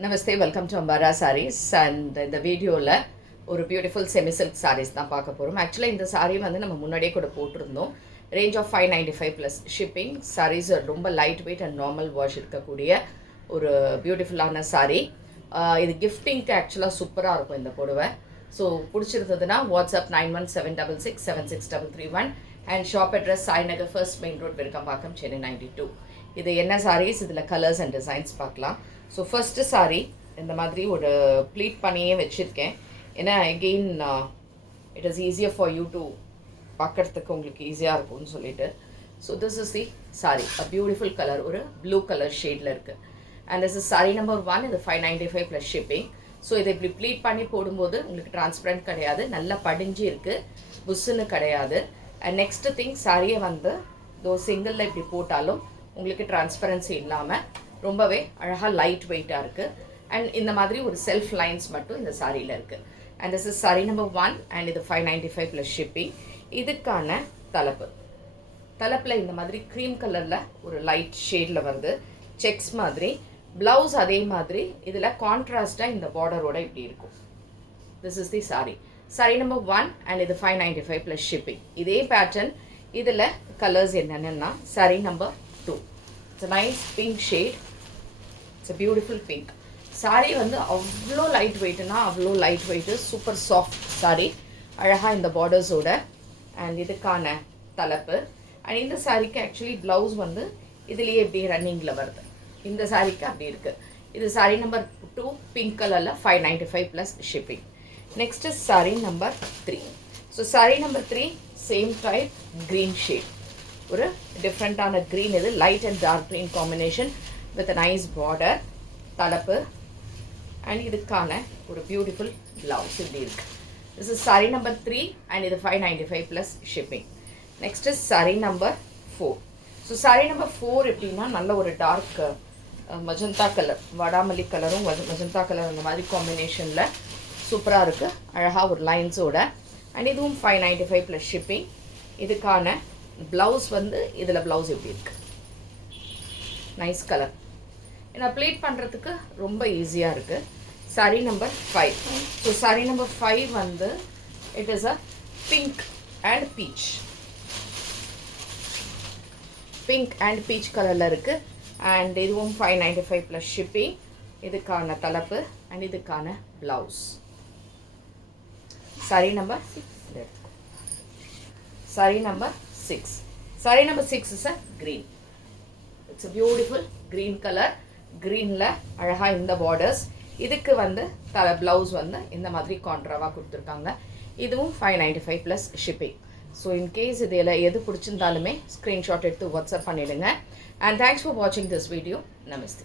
Namastê, welcome to Ambara Sarees. And இந்த வீடியோவில் ஒரு பியூட்டிஃபுல் செமி சில்க் சாரீஸ் தான் பார்க்க போகிறோம். ஆக்சுவலாக இந்த சாரீ வந்து நம்ம முன்னாடியே கூட போட்டிருந்தோம். Range of 595 plus shipping. Sarees ரொம்ப light weight and normal wash இருக்கக்கூடிய ஒரு பியூட்டிஃபுல்லான சாரீ. இது கிஃப்டிங்க்கு ஆக்சுவலாக சூப்பராக இருக்கும் இந்த புடவை. ஸோ பிடிச்சிருந்ததுன்னா WhatsApp 9176676331 and shop address Sainagar first main road Virugambakkam Chennai 92. இது என்ன சாரீஸ், இதில் கலர்ஸ் அண்ட் டிசைன்ஸ் பார்க்கலாம். ஸோ ஃபஸ்ட்டு சாரீ இந்த மாதிரி ஒரு ப்ளீட் பண்ணியே வச்சுருக்கேன். ஏன்னா again it is easier for you to பார்க்குறதுக்கு உங்களுக்கு ஈஸியாக இருக்கும்னு சொல்லிட்டு. So this is the sari, a beautiful colour, ஒரு ப்ளூ கலர் ஷேடில் இருக்குது. And this is sari number 1. இது 595 ப்ளஸ் ஷிப்பிங். ஸோ இதை இப்படி ப்ளீட் பண்ணி போடும்போது உங்களுக்கு டிரான்ஸ்பரண்ட் கிடையாது, நல்லா படிஞ்சு இருக்குது, புஷ்ஷுன்னு கிடையாது. அண்ட் நெக்ஸ்ட்டு திங், சாரியை வந்து சிங்கிளில் இப்படி போட்டாலும் உங்களுக்கு டிரான்ஸ்பரன்சி இல்லாமல் ரொம்பவே அழகாக லைட் வெயிட்டாக இருக்குது. அண்ட் இந்த மாதிரி ஒரு செல்ஃப் லைன்ஸ் மட்டும் இந்த சாரியில் இருக்குது. And this is sari number 1 and இது 595 ப்ளஸ் ஷிப்பிங். இதுக்கான தலைப்பில் இந்த மாதிரி க்ரீம் கலரில் ஒரு லைட் ஷேடில் வந்து செக்ஸ் மாதிரி. ப்ளவுஸ் அதே மாதிரி இதில் கான்ட்ராஸ்டாக இந்த பார்டரோட இப்படி இருக்கும். This is the sari. Sari number 1 and இது 595 ப்ளஸ் ஷிப்பிங். இதே பேட்டர்ன். இதில் கலர்ஸ் என்னென்னா sari number 2. It's a nice pink shade. It's a beautiful pink. Sari வந்து அவ்வளோ லைட் வெயிட்னா அவ்வளோ light weight, super soft sari. அழகாக இந்த பார்டர்ஸோட. அண்ட் இதுக்கான தலைப்பு. அண்ட் இந்த சாரீக்கு ஆக்சுவலி ப்ளவுஸ் வந்து இதுலேயே எப்படி ரன்னிங்கில் வருது. இந்த சாரீக்கு அப்படி இருக்குது. இது சாரீ நம்பர் 2 பிங்க் கலரில் 595 plus shipping. Next is sari number 3. So sari number 3 same type green shade, ஒரு டிஃப்ரெண்ட்டான க்ரீன். இது light and dark green combination with nice border, தலைப்பு. அண்ட் இதுக்கான ஒரு பியூட்டிஃபுல் ப்ளவுஸ் இப்படி இருக்குது. This is sari number 3 and இது 595 plus shipping. Next is sari number 4. So sari number 4 எப்படின்னா நல்ல ஒரு டார்க் மஜந்தா கலர், வடாமல்லி கலரும் மஜந்தா கலர் அந்த மாதிரி காம்பினேஷனில் சூப்பராக இருக்குது, அழகாக ஒரு லைன்ஸோட. அண்ட் இதுவும் 595 ப்ளஸ் ஷிப்பிங். இதுக்கான ப்ளவுஸ் வந்து இதில் ப்ளவுஸ் எப்படி இருக்குது, நைஸ் கலர். ஏன்னா ப்ளீட் பண்ணுறதுக்கு ரொம்ப ஈஸியாக இருக்குது. Sari number 5. So sari number 5 வந்து it is a pink and beach. Pink and beach கலரில் இருக்குது. அண்ட் இதுவும் 595 ப்ளஸ் ஷிப்பிங். இதுக்கான தலைப்பு அண்ட் இதுக்கான blouse. Sari number 6. Sari number 6. Sari number 6 is a green. It's a beautiful green colour. க்ரீனில் அழகாக இந்த பார்டர்ஸ். இதுக்கு வந்து ப்ளவுஸ் வந்து இந்த மாதிரி கான்ட்ராவாக கொடுத்துருக்காங்க. இதுவும் 595 ப்ளஸ் ஷிப்பிங். ஸோ இன்கேஸ் இதில் எது பிடிச்சிருந்தாலுமே ஸ்க்ரீன்ஷாட் எடுத்து வாட்ஸ்அப் பண்ணிவிடுங்க. அண்ட் தேங்க்ஸ் ஃபார் வாட்சிங் திஸ் வீடியோ. நமஸ்தே.